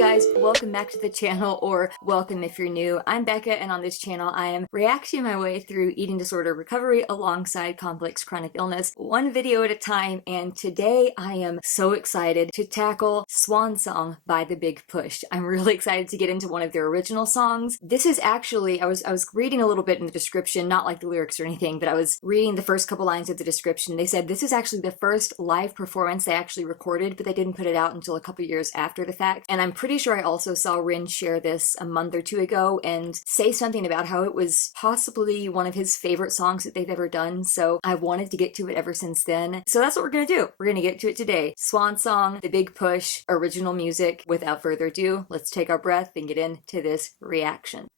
guys, welcome back to the channel, or welcome if you're new. I'm Becca, and on this channel I am reacting my way through eating disorder recovery alongside complex chronic illness, one video at a time, and today I am so excited to tackle Swan Song by The Big Push. I'm really excited to get into one of their original songs. This is actually, I was reading a little bit in the description, not like the lyrics or anything, but I was reading the first couple lines of the description. They said this is actually the first live performance they actually recorded, but they didn't put it out until a couple years after the fact. And I'm pretty sure I also saw Rin share this a month or two ago and say something about how it was possibly one of his favorite songs that they've ever done. So I wanted to get to it ever since then. So that's what we're gonna do. We're gonna get to it today. Swan Song, The Big Push, original music. Without further ado, let's take our breath and get into this reaction.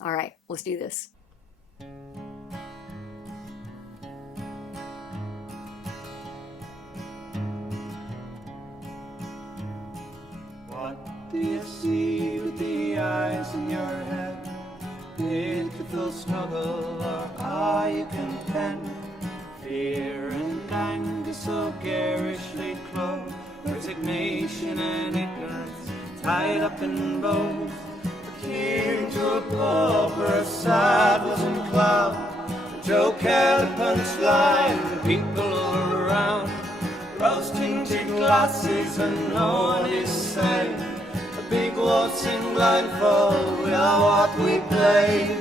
All right, let's do this. What do you see with the eyes in your head? Pitiful struggle, or are you content? Fear and anger so garishly close, resignation and ignorance tied up in bows. Here to a pauper, sad wasn't cloud, a joke had a punchline, people all around, rose-tinted glasses and no one is saying, a big waltzing blindfold, we are what we play.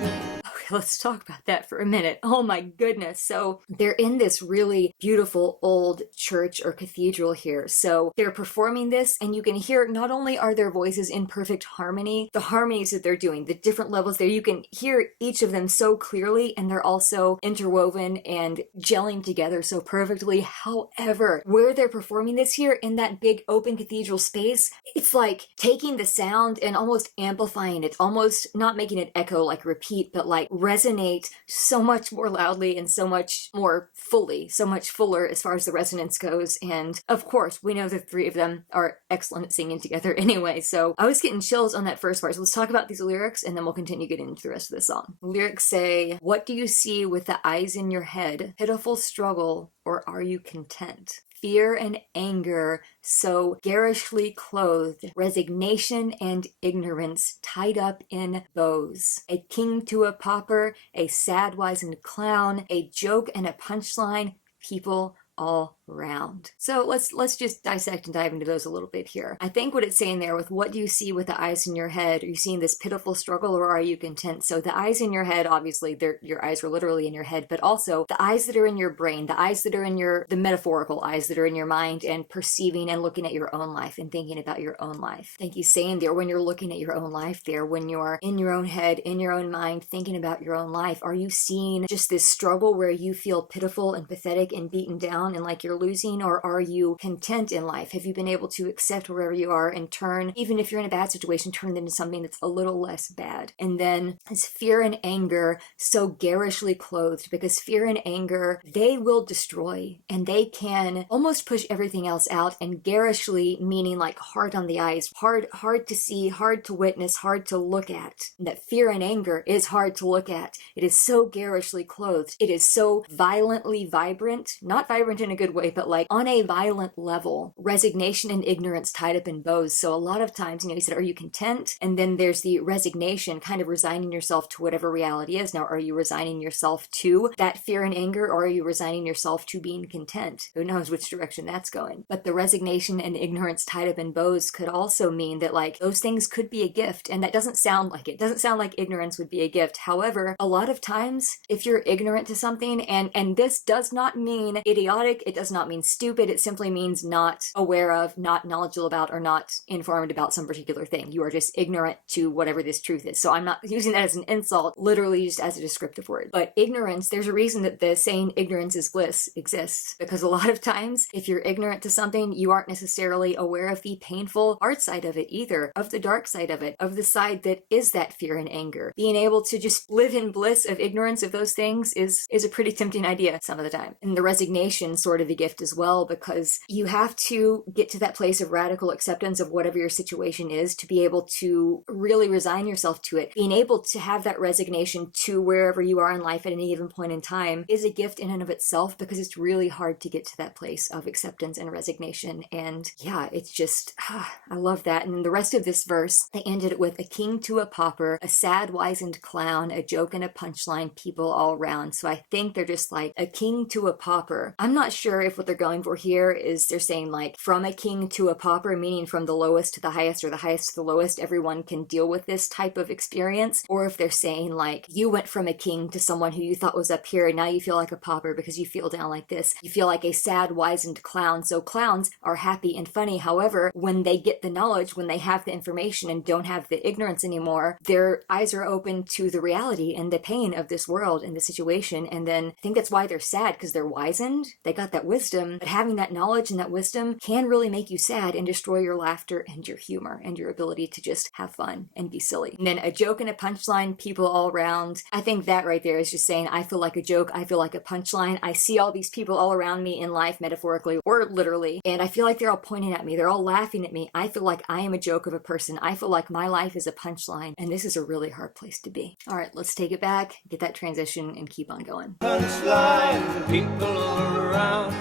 Let's talk about that for a minute. Oh my goodness. So they're in this really beautiful old church or cathedral here. So they're performing this and you can hear not only are their voices in perfect harmony, the harmonies that they're doing, the different levels there, you can hear each of them so clearly and they're also interwoven and gelling together so perfectly. However, where they're performing this here in that big open cathedral space, it's like taking the sound and almost amplifying it, almost not making it echo like repeat, but like resonate so much more loudly and so much more fully, so much fuller as far as the resonance goes. And of course, we know the three of them are excellent at singing together anyway. So I was getting chills on that first part. So let's talk about these lyrics and then we'll continue getting into the rest of the song. The lyrics say, "What do you see with the eyes in your head? Pitiful struggle, or are you content? Fear and anger so garishly clothed, resignation and ignorance tied up in bows. A king to a pauper, a sad wizened clown, a joke and a punchline, people all around." So let's just dissect and dive into those a little bit here. I think what it's saying there with what do you see with the eyes in your head? Are you seeing this pitiful struggle or are you content? So the eyes in your head, obviously your eyes are literally in your head, but also the eyes that are in your brain, the eyes that are in the metaphorical eyes that are in your mind and perceiving and looking at your own life and thinking about your own life. I think he's saying there when you're looking at your own life there, when you're in your own head, in your own mind, thinking about your own life, are you seeing just this struggle where you feel pitiful and pathetic and beaten down and like you're losing, or are you content in life? Have you been able to accept wherever you are and turn, even if you're in a bad situation, turn it into something that's a little less bad? And then is fear and anger so garishly clothed, because fear and anger, they will destroy and they can almost push everything else out, and garishly meaning like hard on the eyes, hard to see, hard to witness, hard to look at. And that fear and anger is hard to look at. It is so garishly clothed. It is so violently vibrant, not vibrant in a good way, but like on a violent level. Resignation and ignorance tied up in bows. So a lot of times, you said, are you content? And then there's the resignation, kind of resigning yourself to whatever reality is. Now, are you resigning yourself to that fear and anger, or are you resigning yourself to being content? Who knows which direction that's going. But the resignation and ignorance tied up in bows could also mean that like those things could be a gift. And that doesn't sound like it. It doesn't sound like ignorance would be a gift. However, a lot of times if you're ignorant to something, and this does not mean idiotic, it does not mean stupid, it simply means not aware of, not knowledgeable about, or not informed about some particular thing. You are just ignorant to whatever this truth is. So I'm not using that as an insult, literally just as a descriptive word. But ignorance, there's a reason that the saying ignorance is bliss exists, because a lot of times if you're ignorant to something, you aren't necessarily aware of the painful hard side of it either, of the dark side of it, of the side that is that fear and anger. Being able to just live in bliss of ignorance of those things is a pretty tempting idea some of the time. And the resignation sort of again gift as well, because you have to get to that place of radical acceptance of whatever your situation is to be able to really resign yourself to it. Being able to have that resignation to wherever you are in life at any given point in time is a gift in and of itself, because it's really hard to get to that place of acceptance and resignation. And yeah, it's just, I love that. And the rest of this verse, they ended it with a king to a pauper, a sad wizened clown, a joke and a punchline, people all around. So I think they're just like a king to a pauper. I'm not sure if what they're going for here is they're saying like from a king to a pauper, meaning from the lowest to the highest or the highest to the lowest, everyone can deal with this type of experience, or if they're saying like you went from a king to someone who you thought was up here and now you feel like a pauper because you feel down like this. You feel like a sad wizened clown. So clowns are happy and funny. However, when they get the knowledge, when they have the information and don't have the ignorance anymore, their eyes are open to the reality and the pain of this world and the situation. And then I think that's why they're sad, because they're wizened. They got that wisdom, but having that knowledge and that wisdom can really make you sad and destroy your laughter and your humor and your ability to just have fun and be silly. And then a joke and a punchline, people all around. I think that right there is just saying, I feel like a joke, I feel like a punchline. I see all these people all around me in life, metaphorically or literally, and I feel like they're all pointing at me. They're all laughing at me. I feel like I am a joke of a person. I feel like my life is a punchline, and this is a really hard place to be. All right, let's take it back, get that transition, and keep on going. Punchline, people all around,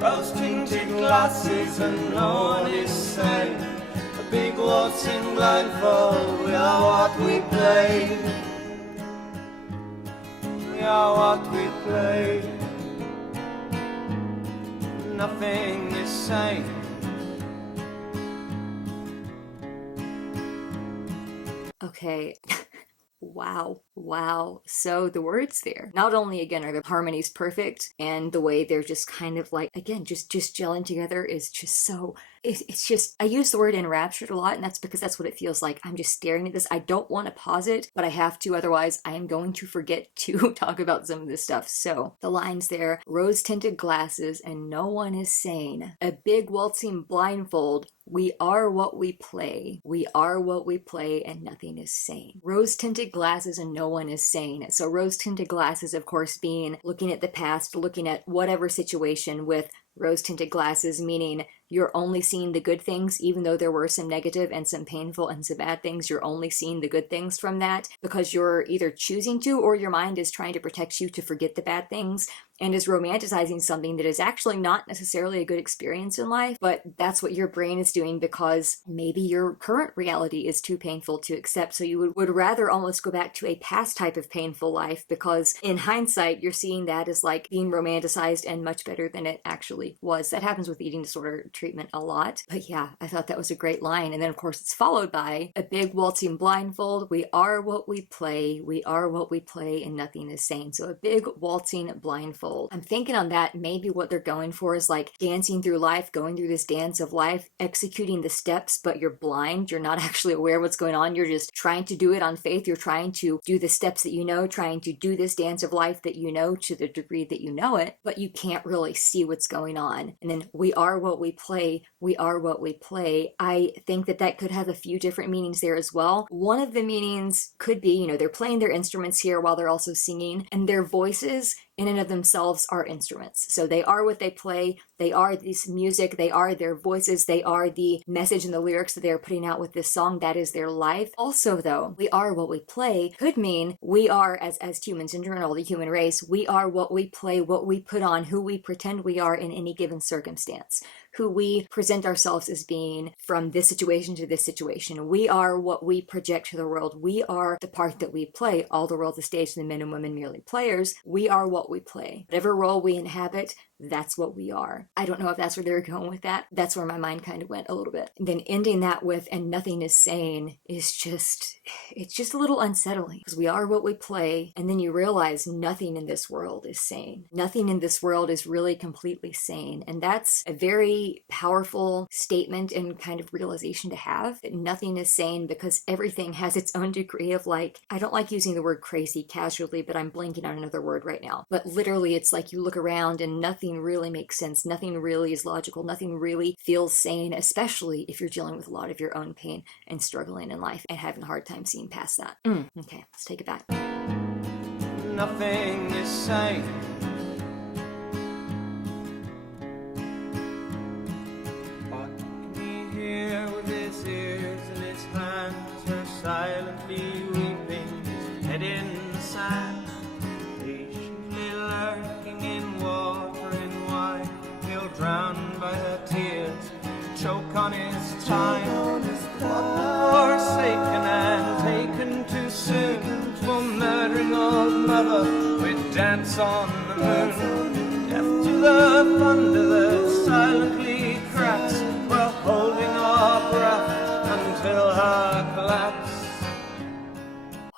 roasting to glasses and no one is saying. A big waltzing blindfold, we are what we play. We are what we play. Nothing is sane. Okay. Wow. So the words there, not only again are the harmonies perfect, and the way they're just kind of like, again, just gelling together is just so, it's just, I use the word enraptured a lot, and that's because that's what it feels like. I'm just staring at this. I don't want to pause it, but I have to, otherwise I am going to forget to talk about some of this stuff. So the lines there, rose-tinted glasses and no one is sane. A big waltzing blindfold, we are what we play. We are what we play and nothing is sane. Rose-tinted glasses and no one is sane. So rose-tinted glasses, of course, being looking at the past, looking at whatever situation with rose-tinted glasses, meaning you're only seeing the good things, even though there were some negative and some painful and some bad things. You're only seeing the good things from that because you're either choosing to, or your mind is trying to protect you to forget the bad things and is romanticizing something that is actually not necessarily a good experience in life, but that's what your brain is doing because maybe your current reality is too painful to accept. So you would rather almost go back to a past type of painful life, because in hindsight, you're seeing that as like being romanticized and much better than it actually was. That happens with eating disorder treatment a lot. But yeah, I thought that was a great line. And then of course it's followed by a big waltzing blindfold. We are what we play. We are what we play and nothing is sane. So a big waltzing blindfold. I'm thinking on that, maybe what they're going for is like dancing through life, going through this dance of life, executing the steps, but you're blind. You're not actually aware of what's going on. You're just trying to do it on faith. You're trying to do the steps that you know, trying to do this dance of life that you know to the degree that you know it, but you can't really see what's going on. And then we are what we play. We are what we play. I think that that could have a few different meanings there as well. One of the meanings could be, they're playing their instruments here while they're also singing, and their voices in and of themselves are instruments. So they are what they play. They are this music. They are their voices. They are the message and the lyrics that they're putting out with this song. That is their life. Also, though, we are what we play could mean we are, as humans in general, the human race, we are what we play, what we put on, who we pretend we are in any given circumstance, who we present ourselves as being from this situation to this situation. We are what we project to the world. We are the part that we play. All the world is stage, and the men and women merely players. We are what we play. Whatever role we inhabit, that's what we are. I don't know if that's where they're going with that. That's where my mind kind of went a little bit. And then ending that with, and nothing is sane, is just, it's just a little unsettling, because we are what we play, and then you realize nothing in this world is sane. Nothing in this world is really completely sane. And that's a very powerful statement and kind of realization to have, that nothing is sane, because everything has its own degree of like, I don't like using the word crazy casually, but I'm blanking on another word right now. But literally it's like you look around and nothing really makes sense. Nothing really is logical. Nothing really feels sane, especially if you're dealing with a lot of your own pain and struggling in life and having a hard time seeing past that. Okay, let's take it back. Nothing is sane. choke on his time. Forsaken and taken too soon for murdering old mother, we'd dance on the moon. Deaf to the thunder that silently cracks, we're holding our breath until her collapse.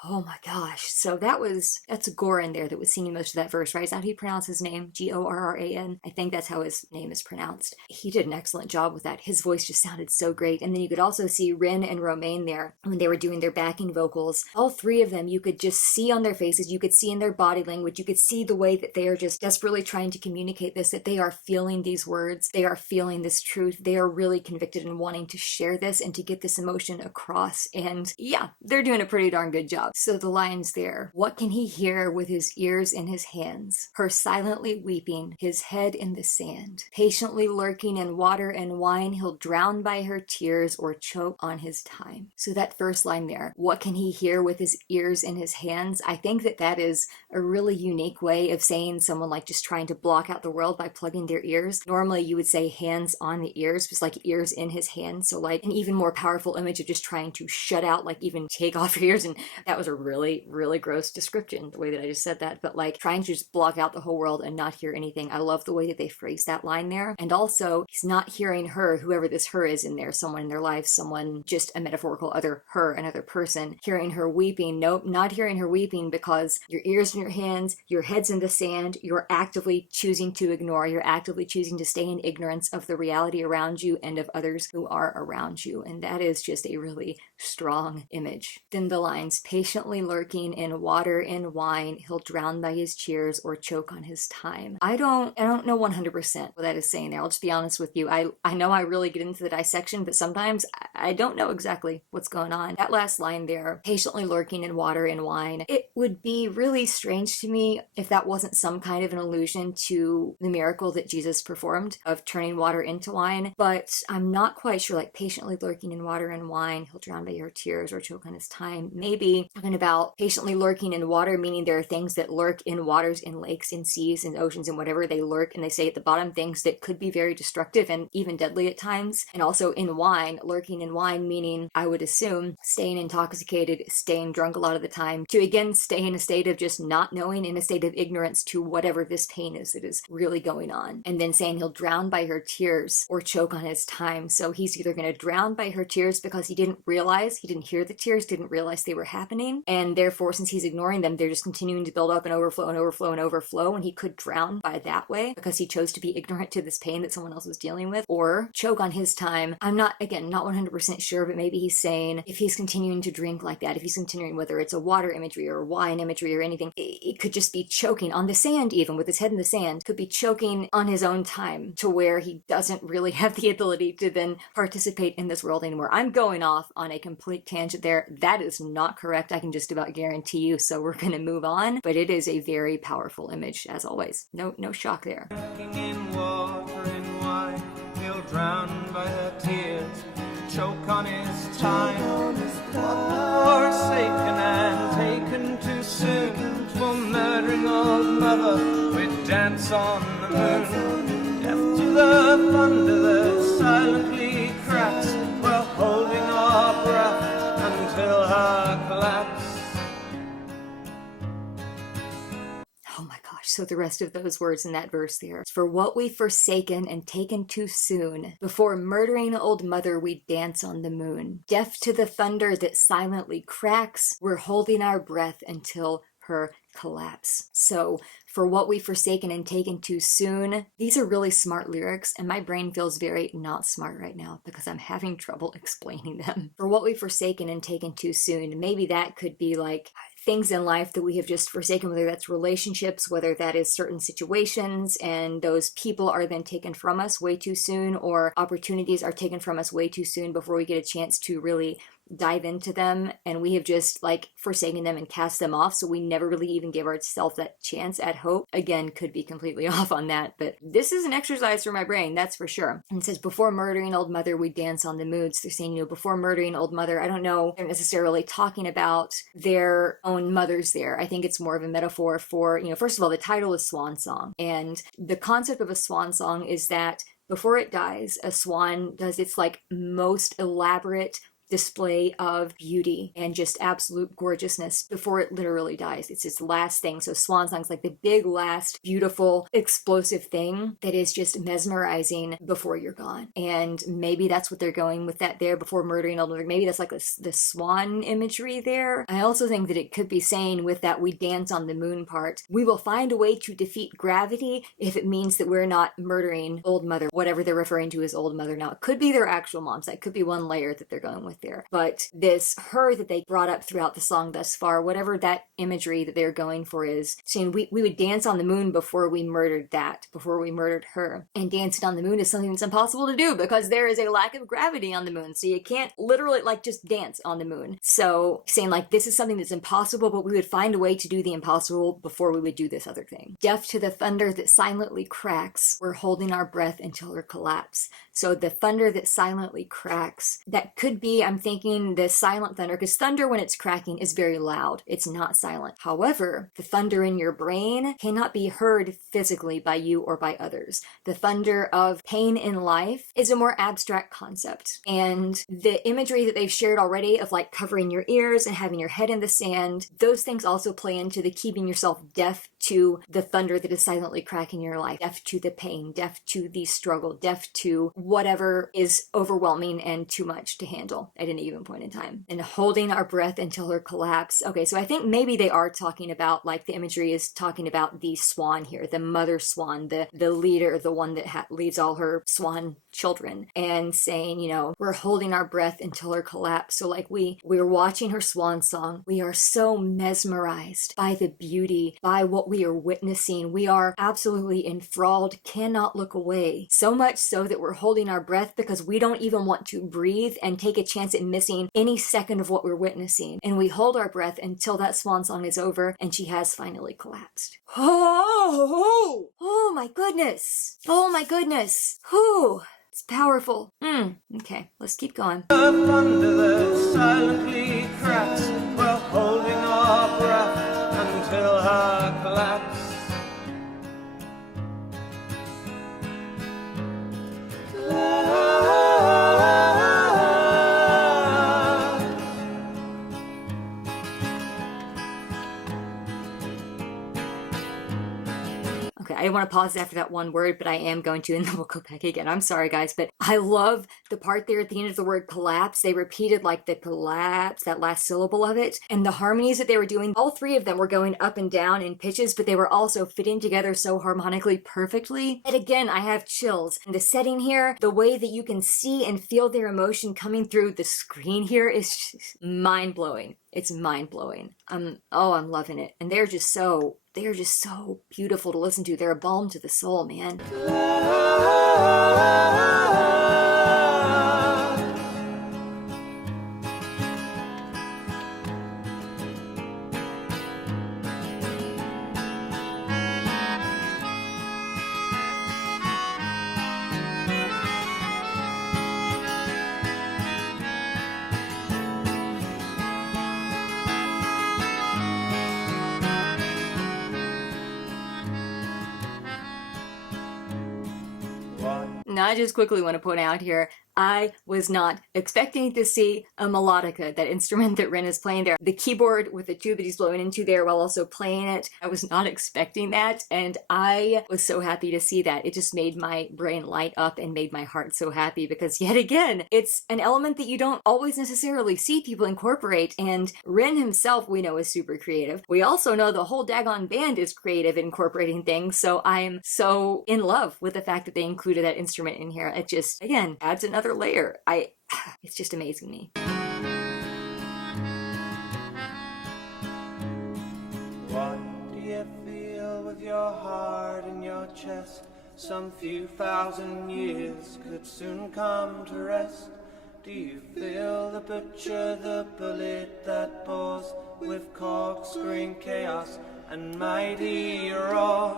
Oh my gosh. So that's Goran there that was singing most of that verse, right? Is that how you pronounce his name? Gorran. I think that's how his name is pronounced. He did an excellent job with that. His voice just sounded so great. And then you could also see Rin and Romaine there when they were doing their backing vocals. All three of them, you could just see on their faces, you could see in their body language, you could see the way that they are just desperately trying to communicate this, that they are feeling these words, they are feeling this truth, they are really convicted and wanting to share this and to get this emotion across. And yeah, they're doing a pretty darn good job. So the lines there, what can he hear with his ears in his hands? Her silently weeping, his head in the sand. Patiently lurking in water and wine, he'll drown by her tears or choke on his time. So that first line there, what can he hear with his ears in his hands? I think that is a really unique way of saying someone like just trying to block out the world by plugging their ears. Normally you would say hands on the ears, just like ears in his hands. So like an even more powerful image of just trying to shut out, like even take off your ears. And that was a really gross description, the way that I just said that, but like trying to just block out the whole world and not hear anything. I love the way that they phrase that line there. And also, he's not hearing her, whoever this her is in there, someone in their life, someone, just a metaphorical other her, another person, hearing her weeping. Nope, not hearing her weeping, because your ears in your hands, your head's in the sand, you're actively choosing to ignore, you're actively choosing to stay in ignorance of the reality around you and of others who are around you. And that is just a really strong image. Then the lines, patiently lurking in water and wine, he'll drown by his cheers or choke on his time. I don't know 100% what that is saying there. I'll just be honest with you. I know I really get into the dissection, but sometimes I don't know exactly what's going on. That last line there, patiently lurking in water and wine, it would be really strange to me if that wasn't some kind of an allusion to the miracle that Jesus performed of turning water into wine, but I'm not quite sure. Like patiently lurking in water and wine, he'll drown by your tears or choke on his time. Maybe talking about patiently lurking in water, meaning there are things that lurk in waters, in lakes, in seas, in oceans, and whatever. They lurk, and they say at the bottom things that could be very destructive and even deadly at times. And also in wine, lurking in wine, meaning I would assume staying intoxicated, staying drunk a lot of the time, to again stay in a state of just not knowing, in a state of ignorance to whatever this pain is that is really going on. And then saying he'll drown by her tears or choke on his time. So he's either going to drown by her tears because he didn't realize, he didn't hear the tears, didn't realize they were happening, and therefore since he's ignoring them, they're just continuing to build up and overflow and overflow and overflow, and he could drown by that way because he chose to be ignorant to this pain that someone else was dealing with, or choke on his time. I'm not 100% sure, but maybe he's saying if he's continuing to drink like that, if he's continuing, whether it's a water imagery or wine imagery or anything, it could just be choking on the sand, even with his head in the sand, could be choking on his own time to where he doesn't really have the ability to then participate in this world anymore. I'm going off on a complete tangent there. That is not correct, I can just about guarantee you, so we're going to move on, but it is a very powerful image as always. No shock there. In water and wine, he'll drown by her tears, choke on his time. Forsaken and taken too soon for murdering old mother, we'd dance on the moon. Deaf to the thunder that silently cracks, we're holding our breath until her collapse. Oh my gosh, so the rest of those words in that verse there. For what we've forsaken and taken too soon, before murdering old mother we dance on the moon. Deaf to the thunder that silently cracks, we're holding our breath until her collapse. So for what we've forsaken and taken too soon, these are really smart lyrics, and my brain feels very not smart right now because I'm having trouble explaining them. For what we've forsaken and taken too soon, maybe that could be like things in life that we have just forsaken, whether that's relationships, whether that is certain situations, and those people are then taken from us way too soon, or opportunities are taken from us way too soon before we get a chance to really dive into them, and we have just like forsaken them and cast them off, so we never really even gave ourselves that chance at hope. Again, could be completely off on that, but this is an exercise for my brain, that's for sure. And it says, before murdering old mother we dance on the moon. So they're saying, before murdering old mother, I don't know they're necessarily talking about their own mothers there. I think it's more of a metaphor for, first of all, the title is Swan Song, and the concept of a swan song is that before it dies, a swan does its like most elaborate display of beauty and just absolute gorgeousness before it literally dies. It's its last thing. So Swan Song's like the big, last, beautiful, explosive thing that is just mesmerizing before you're gone. And maybe that's what they're going with that there before murdering all the mother. Maybe that's like the swan imagery there. I also think that it could be saying with that we dance on the moon part, we will find a way to defeat gravity if it means that we're not murdering old mother, whatever they're referring to as old mother now. It could be their actual moms. That could be one layer that they're going with there. But this her that they brought up throughout the song thus far, whatever that imagery that they're going for is, saying we would dance on the moon before we murdered that, before we murdered her. And dancing on the moon is something that's impossible to do because there is a lack of gravity on the moon. So you can't literally like just dance on the moon. So saying like this is something that's impossible, but we would find a way to do the impossible before we would do this other thing. Deaf to the thunder that silently cracks, we're holding our breath until her collapse. So the thunder that silently cracks, that could be, I'm thinking, the silent thunder, because thunder when it's cracking is very loud. It's not silent. However, the thunder in your brain cannot be heard physically by you or by others. The thunder of pain in life is a more abstract concept. And the imagery that they've shared already of like covering your ears and having your head in the sand, those things also play into the keeping yourself deaf to the thunder that is silently cracking your life, deaf to the pain, deaf to the struggle, deaf to whatever is overwhelming and too much to handle at any given point in time. And holding our breath until her collapse. Okay, so I think maybe they are talking about, like the imagery is talking about the swan here, the mother swan, the leader, the one that leads all her swan children, and saying, you know, we're holding our breath until her collapse. So like we're watching her swan song. We are so mesmerized by the beauty, by what we are witnessing. We are absolutely enthralled, cannot look away. So much so that we're holding our breath because we don't even want to breathe and take a chance at missing any second of what we're witnessing. And we hold our breath until that swan song is over and she has finally collapsed. Oh my goodness. Oh my goodness. Whew. It's powerful. Okay, let's keep going. Up under the silently cracks, we're holding our breath until her collapse. Okay, I didn't want to pause after that one word, but I am going to, and then we'll go back again. I'm sorry, guys, but I love the part there at the end of the word collapse. They repeated like the collapse, that last syllable of it, and the harmonies that they were doing, all three of them were going up and down in pitches, but they were also fitting together so harmonically perfectly. And again, I have chills. And the setting here, the way that you can see and feel their emotion coming through the screen here is just mind-blowing. It's mind-blowing. I'm loving it. And they're just so beautiful to listen to. They're a balm to the soul, man. Now, I just quickly want to point out here, I was not expecting to see a melodica, that instrument that Ren is playing there. The keyboard with the tube that he's blowing into there while also playing it. I was not expecting that, and I was so happy to see that. It just made my brain light up and made my heart so happy because, yet again, it's an element that you don't always necessarily see people incorporate, and Ren himself, we know, is super creative. We also know the whole daggone band is creative in incorporating things, so I'm so in love with the fact that they included that instrument in here. It just, again, adds another layer. It's just amazing me. What do you feel with your heart in your chest? Some few thousand years could soon come to rest. Do you feel the butcher, the bullet that bores with corkscrewing chaos and mighty roar?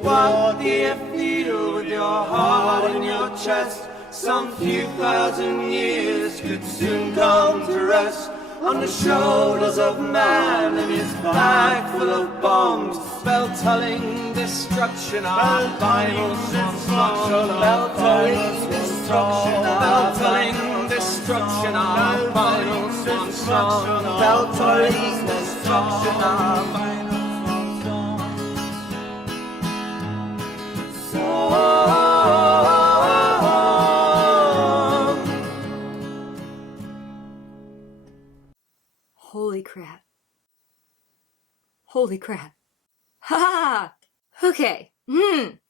What do you feel with your heart in your chest? Some few thousand years could soon come to rest. on the shoulders of man and his bag full of bombs. Bell tolling destruction, our final song. Bell tolling destruction, bell tolling destruction, our final song. Bell tolling destruction, our final song. Holy crap. Holy crap. Ha! Okay.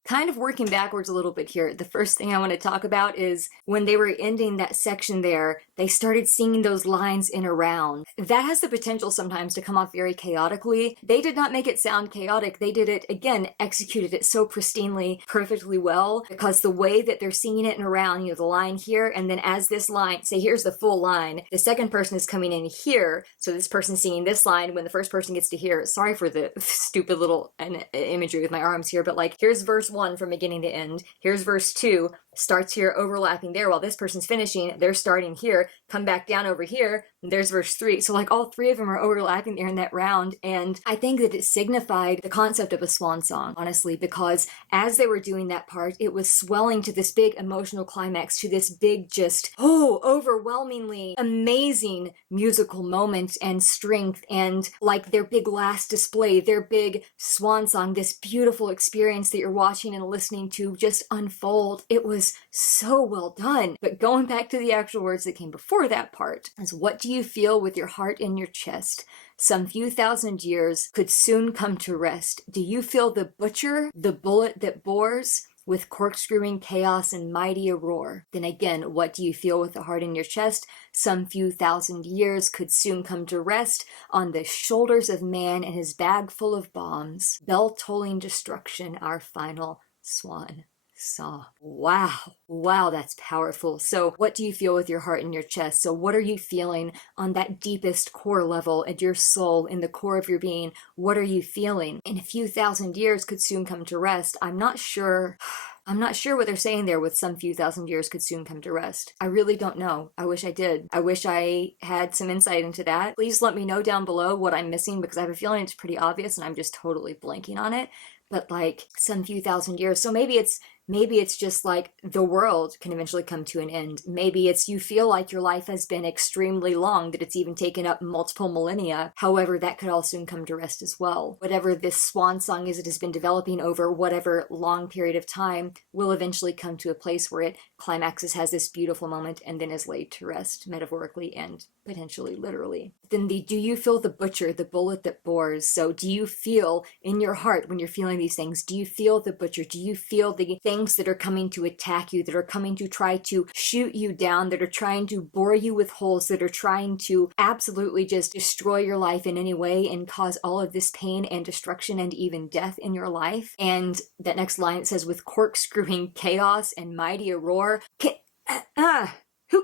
Kind of working backwards a little bit here. The first thing I want to talk about is when they were ending that section there, they started singing those lines in a round. That has the potential sometimes to come off very chaotically. They did not make it sound chaotic. They did it, again, executed it so pristinely, perfectly well, because the way that they're singing it in a round, you know, the line here, and then as this line, say here's the full line, the second person is coming in here, so this person's singing this line when the first person gets to hear, sorry for the stupid little imagery with my arms here, but like, here's verse 1 from beginning to end. Here's verse 2, starts here, overlapping there while this person's finishing. They're starting here, come back down over here, and there's verse 3. So like all three of them are overlapping there in that round. And I think that it signified the concept of a swan song, honestly, because as they were doing that part, it was swelling to this big emotional climax, to this big, just, overwhelmingly amazing musical moment and strength, and like their big last display, their big swan song, this beautiful experience that you're watching and listening to just unfold. It was so well done. But going back to the actual words that came before that part is, what do you feel with your heart in your chest? Some few thousand years could soon come to rest. Do you feel the butcher, the bullet that bores, with corkscrewing chaos and mighty roar? Then again, what do you feel with the heart in your chest? Some few thousand years could soon come to rest on the shoulders of man and his bag full of bombs, bell-tolling destruction, our final swan song. Wow, that's powerful. So what do you feel with your heart in your chest? So what are you feeling on that deepest core level at your soul, in the core of your being? What are you feeling? In a few thousand years could soon come to rest. I'm not sure what they're saying there with some few thousand years could soon come to rest. I really don't know. I wish I did. I wish I had some insight into that. Please let me know down below what I'm missing, because I have a feeling it's pretty obvious and I'm just totally blanking on it. But like some few thousand years. So maybe it's just like the world can eventually come to an end. Maybe it's you feel like your life has been extremely long, that it's even taken up multiple millennia. However, that could all soon come to rest as well. Whatever this swan song is, it has been developing over whatever long period of time, will eventually come to a place where it climaxes, has this beautiful moment, and then is laid to rest, metaphorically and potentially literally. Then do you feel the butcher, the bullet that bores? So do you feel in your heart when you're feeling these things, do you feel the butcher? Do you feel the things that are coming to attack you, that are coming to try to shoot you down, that are trying to bore you with holes, that are trying to absolutely just destroy your life in any way and cause all of this pain and destruction and even death in your life? And that next line, it says, with corkscrewing chaos and mighty roar. Who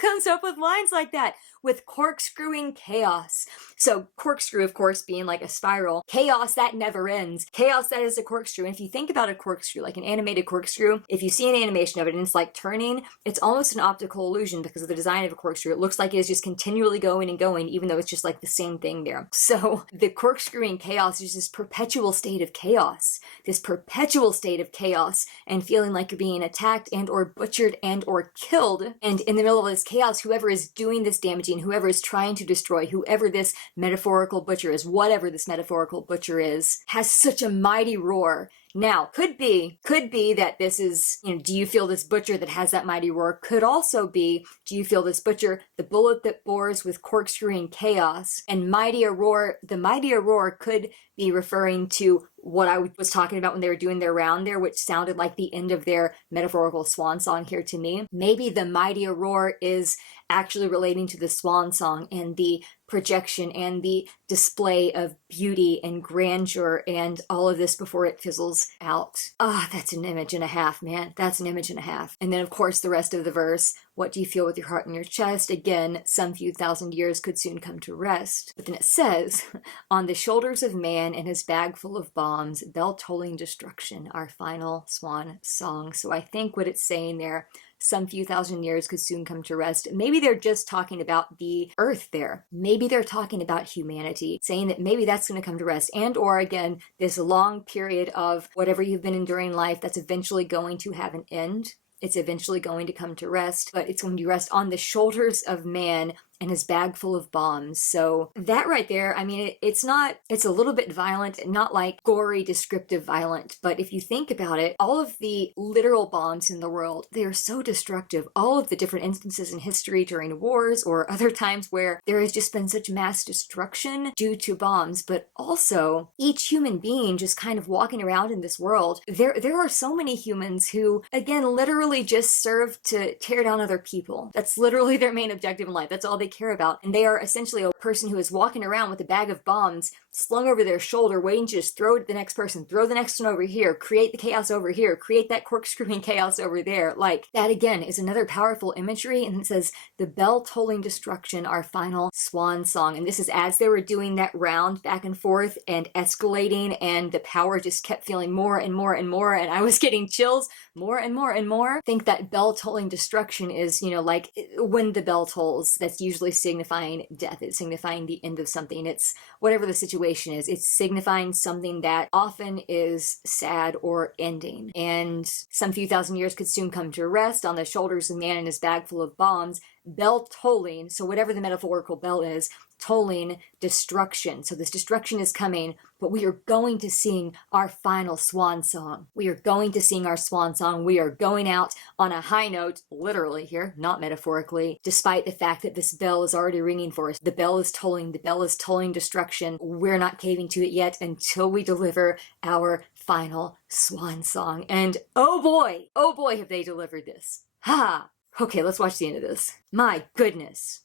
comes up with lines like that? With corkscrewing chaos. So corkscrew, of course, being like a spiral. Chaos, that never ends. Chaos, that is a corkscrew. And if you think about a corkscrew, like an animated corkscrew, if you see an animation of it and it's like turning, it's almost an optical illusion because of the design of a corkscrew. It looks like it is just continually going and going, even though it's just like the same thing there. So the corkscrewing chaos is this perpetual state of chaos. This perpetual state of chaos and feeling like you're being attacked and or butchered and or killed. And in the middle of this chaos, whoever is doing this damaging, whoever is trying to destroy, whoever this metaphorical butcher is, whatever this metaphorical butcher is, has such a mighty roar. Now, could be that this is, do you feel this butcher that has that mighty roar? Could also be, do you feel this butcher, the bullet that bores with corkscrewing chaos? And mighty roar, the mighty roar could be referring to what I was talking about when they were doing their round there, which sounded like the end of their metaphorical swan song here to me. Maybe the mighty roar is actually relating to the swan song and the projection and the display of beauty and grandeur and all of this before it fizzles out. That's an image and a half, man. That's an image and a half. And then, of course, the rest of the verse, what do you feel with your heart in your chest? Again, some few thousand years could soon come to rest. But then it says, on the shoulders of man and his bag full of bombs, bell-tolling destruction, our final swan song. So I think what it's saying there, some few thousand years could soon come to rest. Maybe they're just talking about the earth there. Maybe they're talking about humanity, saying that maybe that's going to come to rest. And or again, this long period of whatever you've been enduring in life that's eventually going to have an end. It's eventually going to come to rest, but it's going to rest on the shoulders of man and his bag full of bombs. So that right there, I mean, it's a little bit violent, not like gory, descriptive violent, but if you think about it, all of the literal bombs in the world, they are so destructive. All of the different instances in history during wars or other times where there has just been such mass destruction due to bombs, but also each human being just kind of walking around in this world, there are so many humans who, again, literally just serve to tear down other people. That's literally their main objective in life. That's all they care about. And they are essentially a person who is walking around with a bag of bombs slung over their shoulder, waiting to just throw it at the next person, throw the next one over here, create the chaos over here, create that corkscrewing chaos over there. Like, that again is another powerful imagery, and it says, the bell tolling destruction, our final swan song. And this is as they were doing that round back and forth and escalating, and the power just kept feeling more and more and more, and I was getting chills more and more and more. I think that bell tolling destruction is, like when the bell tolls, that's usually signifying death. It's signifying the end of something. It's whatever the situation is. It's signifying something that often is sad or ending. And some few thousand years could soon come to rest on the shoulders of man and his bag full of bombs. Bell tolling, so whatever the metaphorical bell is, tolling destruction. So this destruction is coming, but we are going to sing our final swan song. We are going to sing our swan song. We are going out on a high note, literally here, not metaphorically, despite the fact that this bell is already ringing for us. The bell is tolling. The bell is tolling destruction. We're not caving to it yet until we deliver our final swan song. And oh boy, have they delivered this. Ha! Okay, let's watch the end of this. My goodness.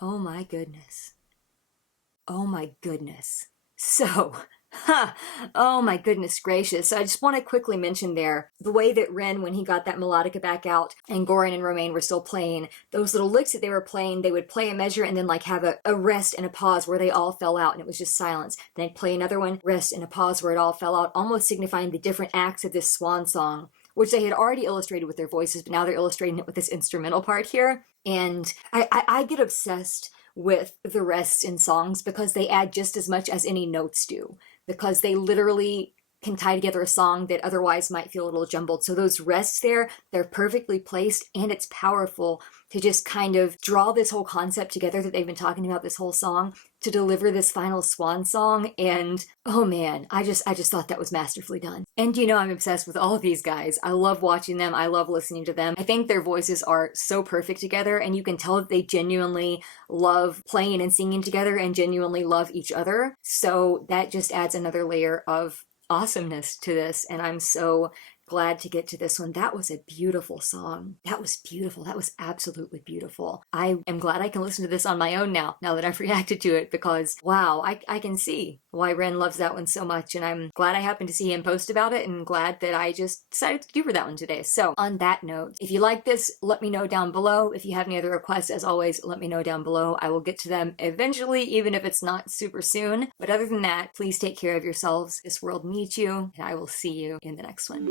Oh my goodness. Oh my goodness. So, oh my goodness gracious. I just want to quickly mention there, the way that Ren, when he got that melodica back out and Goran and Romain were still playing, those little licks that they were playing, they would play a measure and then like have a rest and a pause where they all fell out and it was just silence. Then they'd play another one, rest and a pause where it all fell out, almost signifying the different acts of this swan song, which they had already illustrated with their voices, but now they're illustrating it with this instrumental part here. And I get obsessed with the rests in songs because they add just as much as any notes do, because they literally can tie together a song that otherwise might feel a little jumbled. So those rests there, they're perfectly placed, and it's powerful to just kind of draw this whole concept together that they've been talking about this whole song to deliver this final swan song. And oh man, I just thought that was masterfully done. And I'm obsessed with all of these guys. I love watching them. I love listening to them. I think their voices are so perfect together, and you can tell that they genuinely love playing and singing together and genuinely love each other. So that just adds another layer of awesomeness to this, and I'm so glad to get to this one. That was a beautiful song. That was beautiful. That was absolutely beautiful. I am glad I can listen to this on my own now that I've reacted to it, because wow, I can see why Ren loves that one so much, and I'm glad I happened to see him post about it, and glad that I just decided to do for that one today. So on that note, if you like this, let me know down below. If you have any other requests, as always, let me know down below. I will get to them eventually, even if it's not super soon. But other than that, please take care of yourselves. This world needs you, and I will see you in the next one.